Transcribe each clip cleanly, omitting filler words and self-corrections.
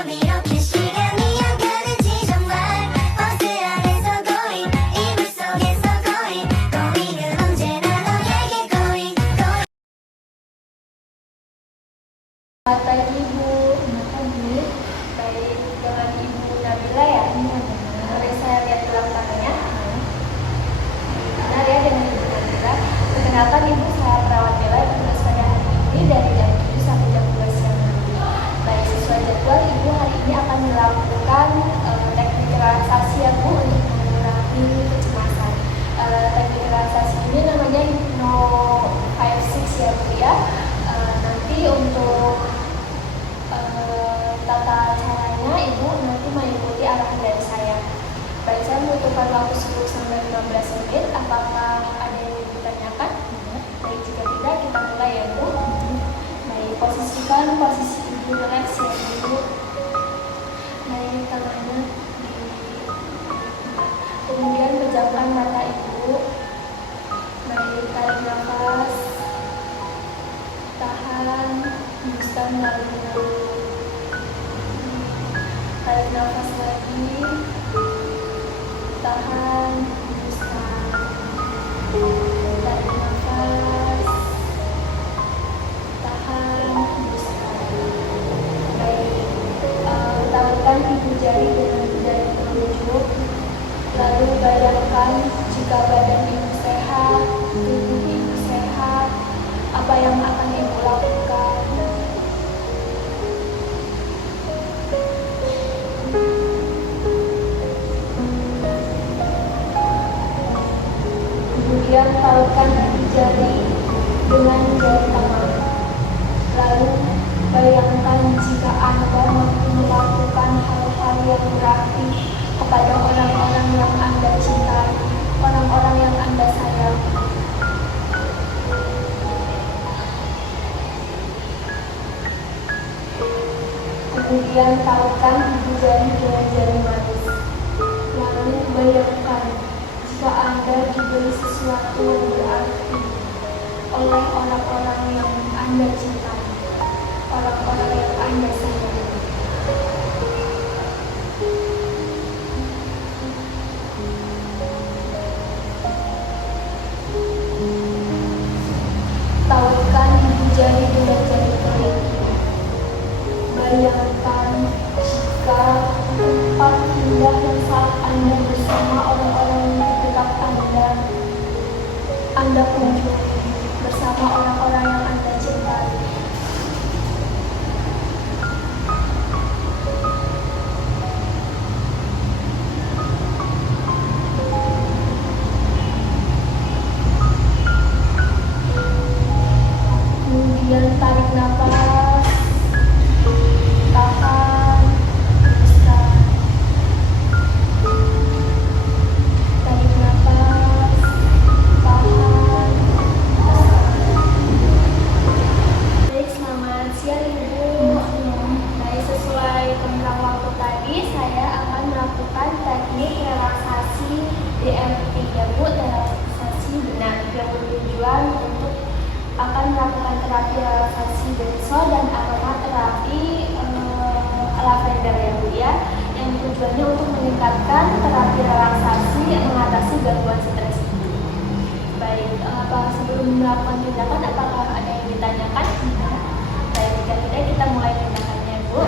밤 이렇게 시간이 안 가는지 정말 버스 안에서 going 이불 속에서 going은 언제나 너에게 going Selamat pagi Ibu. Selamat pagi. Baik, dengan Ibu Nabila ya? Boleh saya lihat tulang tangannya? Benar ya dengan Ibu Nabila. Perkenalkan Ibu, saya perawat Bella yang tugas pada hari ini dari jam 7 sampai jam 2 siang nanti. Baik, sesuai jadwal Ibu hari ini akan melakukan teknik relaksasi ya Bu untuk mengurangi kecemasan. Teknik relaksasi ini namanya Hypno 5-6 ya Bu ya. Nanti untuk tata caranya Ibu nanti mengikuti arahan dari saya. Baik, saya membutuhkan waktu 10 sampai 15 menit. Apakah ada yang ingin ditanyakan? Baik, jika tidak kita mulai ya Bu. Baik, posisikan posisi Ibu relax ya Bu. Baik, tangannya kemudian pejamkan mata Ibu. Baik, tarik nafas, tahan, hembuskan melalui tarik nafas lagi, tahan, hembuskan, tarik nafas, tahan, hembuskan. Baik, tawarkan ibu jari dengan jari telunjuk, lalu bayangkan jika badan ibu sehat, tubuh ibu sehat, apa yang akan ibu lakukan. Kemudian tautkan jari dengan jari tangan. Lalu bayangkan jika Anda mampu melakukan hal-hal yang berarti kepada orang-orang yang Anda cintai, orang-orang yang Anda sayang. Kemudian tautkan ibu jari dengan jari manis. Lalu bayangkan jika Anda diberi sesuatu yang berarti oleh orang-orang yang Anda cintai, orang-orang yang Anda sayangi. Tautkan ibu jari dengan jari kelingking. Bayangkan jika tempat indah yang saat Anda bersama orang-orang terdekat Anda kunjungi bersama orang-orang yang Anda cintai. Kemudian tarik nafas, tahan, hembuskan. Tarik nafas, tahan, hembuskan. Baik, selamat siang Ibu. Baik, sesuai tentang waktu tadi saya akan melakukan teknik relaksasi DMT ya Bu, relaksasi benak yang bertujuan untuk akan melakukan terapi relaksasi benzo dan aromaterapi lavender ya Bu ya, yang tujuannya untuk meningkatkan terapi relaksasi yang mengatasi gangguan stres. Baik, sebelum melakukan tindakan apakah ada yang ditanyakan? Baik, jika tidak kita mulai tindakannya Bu.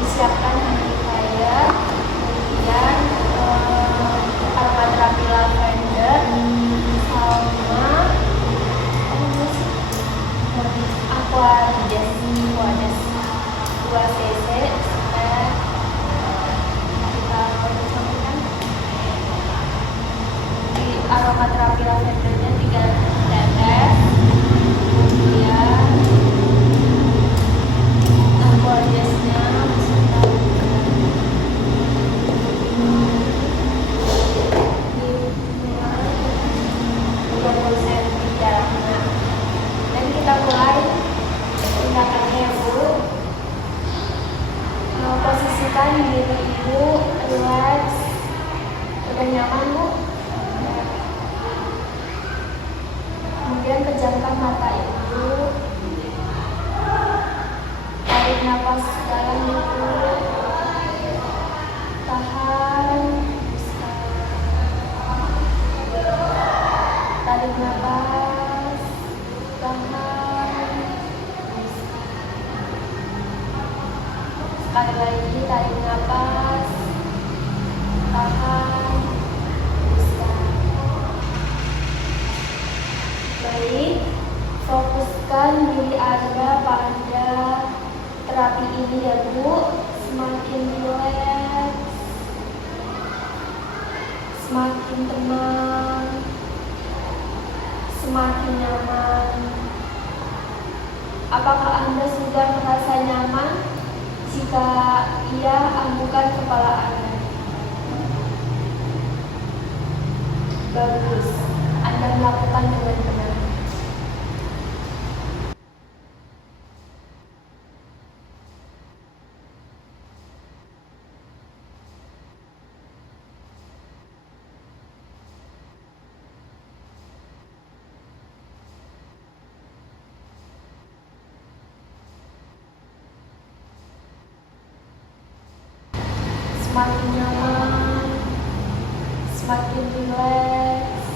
Disiapkan humidifier, kemudian aromaterapi lavender, sama aquades 2 cc supaya kita campurkan di aromaterapi lavendernya 3 tetes, kemudian aquadesnya beserta dan kita mulai tindakannya ya Bu. Posisikan diri Ibu relax, udah nyaman Bu. Kemudian pejamkan mata Ibu. napas dalam ibu, tahan, tarik napas, tahan, sekali lagi tarik napas, tahan, baik. Fokuskan diri Anda pada terapi ini ya Bu. Semakin rileks, semakin tenang, semakin nyaman. Apakah Anda sudah merasa nyaman? Jika iya, anggukan kepala Anda. Bagus, Anda melakukan dengan benar. Semakin nyaman, semakin rileks.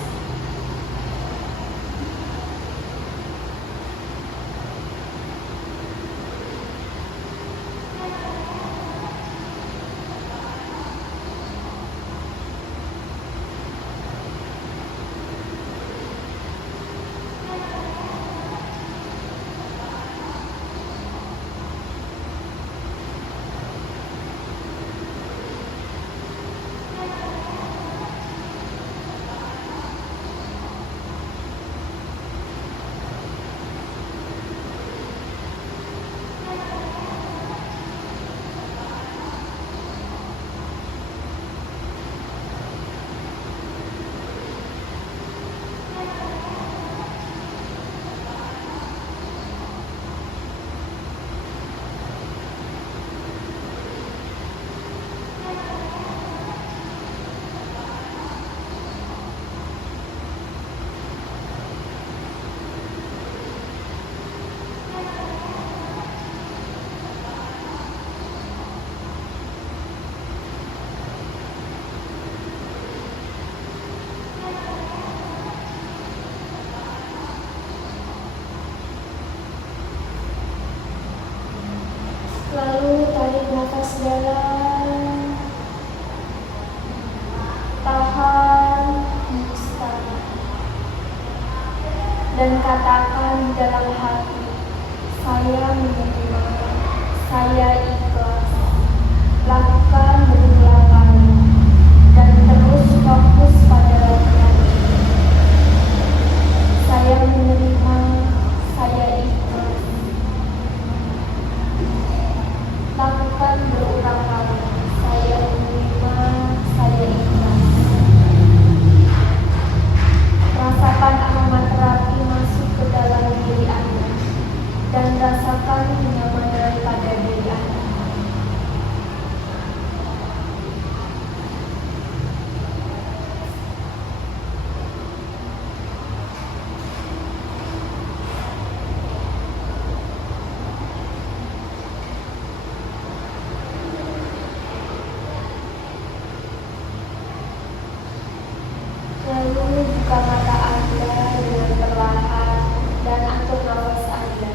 Lalu tarik nafas dalam, tahan, hembuskan, dan katakan di dalam hati, saya menerima, saya ikhlas. Lakukan berulang kali dan terus fokus pada latihan ini. Saya menerima, saya ikhlas. Lakukan berulang kali. Saya menerima, saya ikhlas. Rasakan aroma terapi masuk ke dalam diri Anda dan rasakan kenyamanan pada diri Anda. Lalu buka mata Anda dengan perlahan dan atur nafas Anda.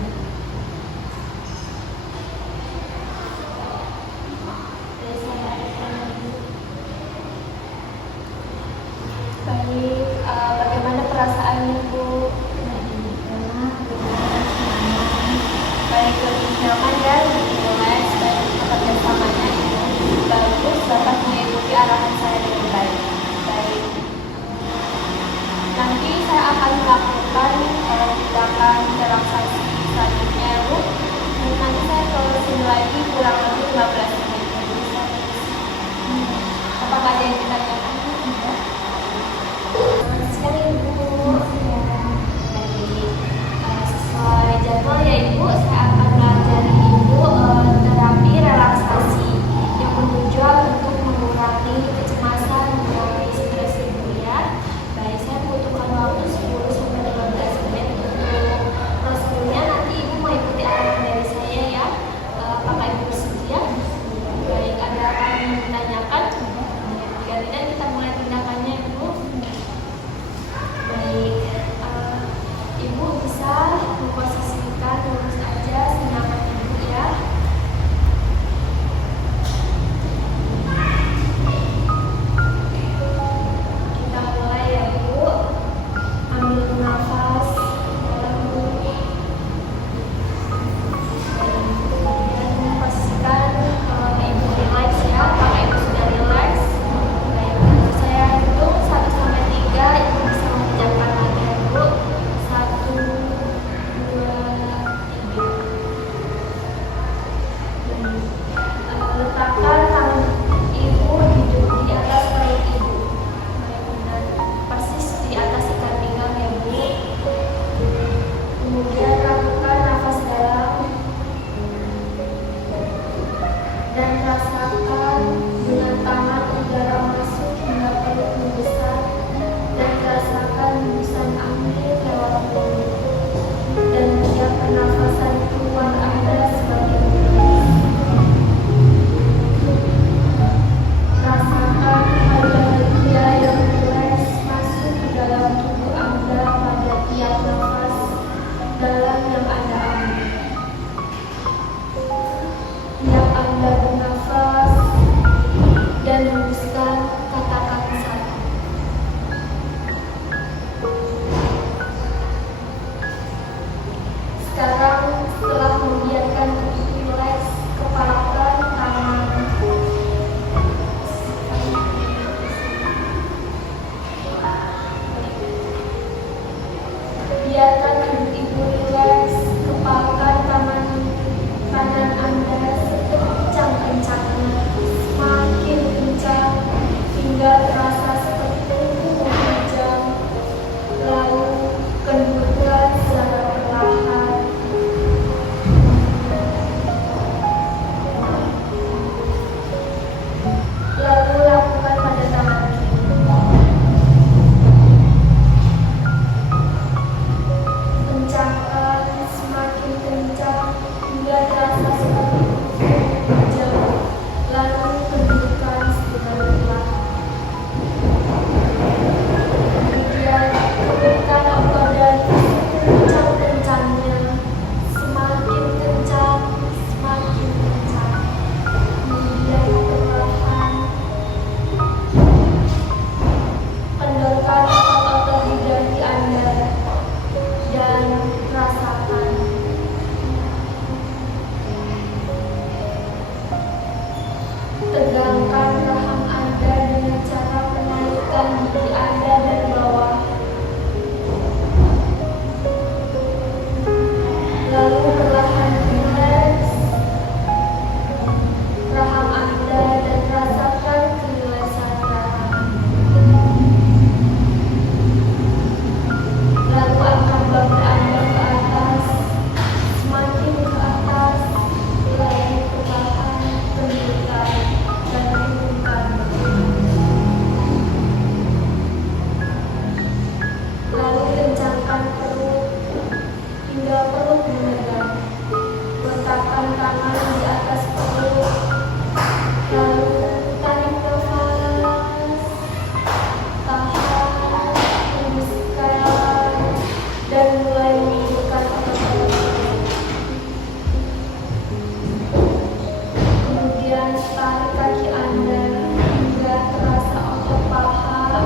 dan tarik kaki Anda hingga terasa otot paha.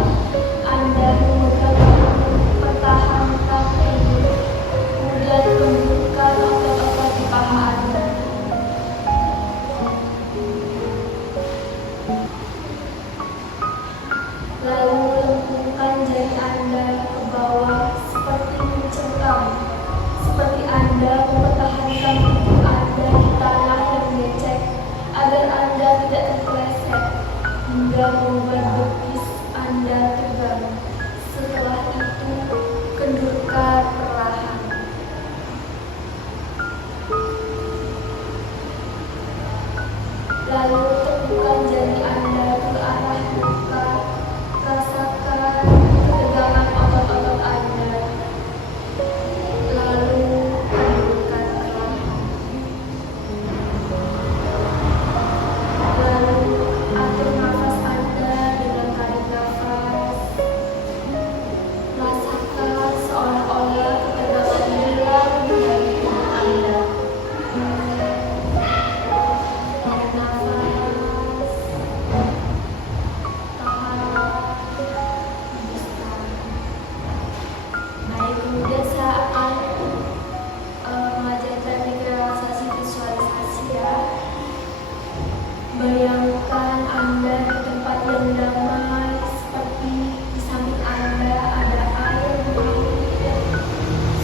Anda memegang pertahankan perut, kemudian lembutkan otot-otot di paha Anda. Lalu lengkungkan jari Anda ke bawah seperti mencengkam, seperti Anda mempertahankan tubuh Anda di tanah yang becek agar Anda tidak terpeleset hingga membuat betis Anda tegang. Setelah itu, kendurkan perlahan. Lalu tepukan jari Anda ke arah muka. Rasakan ketegangan otot-otot Anda. Lalu kendurkan perlahan. Lalu atur nafas Anda dengan tarik nafas. Rasakan seolah-olah ketegangan hilang dari tubuh Anda. Tarik nafas. Baik, kemudian saya akan mengajarkan teknik relaksasi visualisasi ya. Bayangkan Anda di tempat yang damai, seperti di samping Anda ada air mengalir,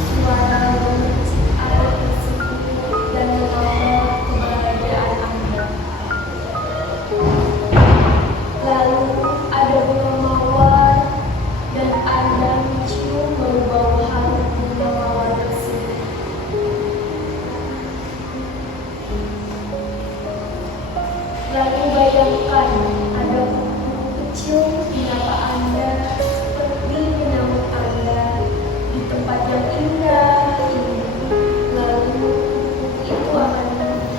suara gemericik air tersebut dan membawa kebahagiaan Anda. Lalu ada bunga mawar dan Anda mencium bau-bau harum bunga mawar tersebut. Lalu bayangkan ada kupu kecil di mata Anda seperti menyambut Anda di tempat yang indah ini. Lalu kupu itu akan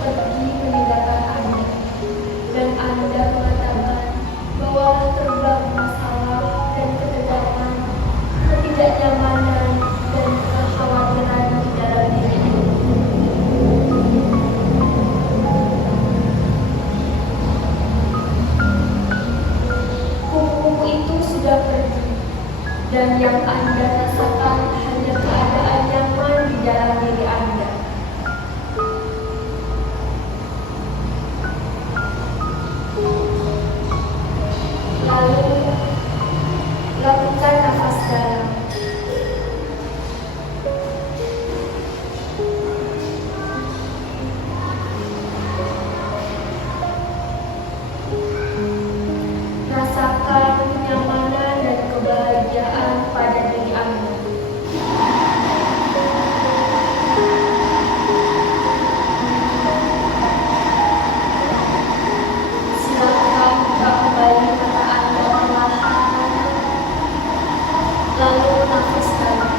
pergi meninggalkan Anda dan Anda mengatakan bahwa terbang masalah dan ketegangan, ketidaknyamanan dan kekhawatiran di dalam diri. Kupu-kupu itu sudah pergi dan yang Anda rasakan hanya keadaan nyaman di dalam diri Anda. Lalu lakukan nafas dalam. Rasakan kenyamanan dan kebahagiaan pada diri Anda. Silakan buka kembali mata Anda perlahan. Lalu nafas dalam.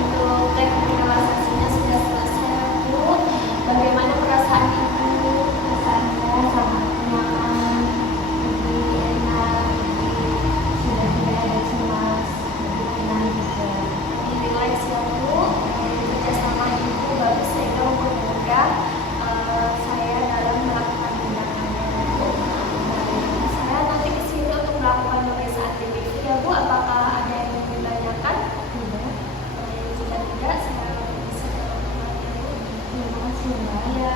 Untuk teknik relaksasinya sudah selesai, Bu. Bagaimana perasaan Ibu? Rasanya sangat nyaman, lebih enak, sudah tidak ada cemas, lebih tenang juga. Lebih rileks ya, Bu. Kerjasama Ibu bagus sehingga mempermudah saya dalam melakukan tindakannya, Bu. Saya nanti kesini untuk melakukan pemeriksaan TBC ya, Bu. Apakah ada yang ingin ditanyakan? Tidak, Jika tidak, saya bisa ke tempatnya, Bu. terima kasih Mbak. Iya,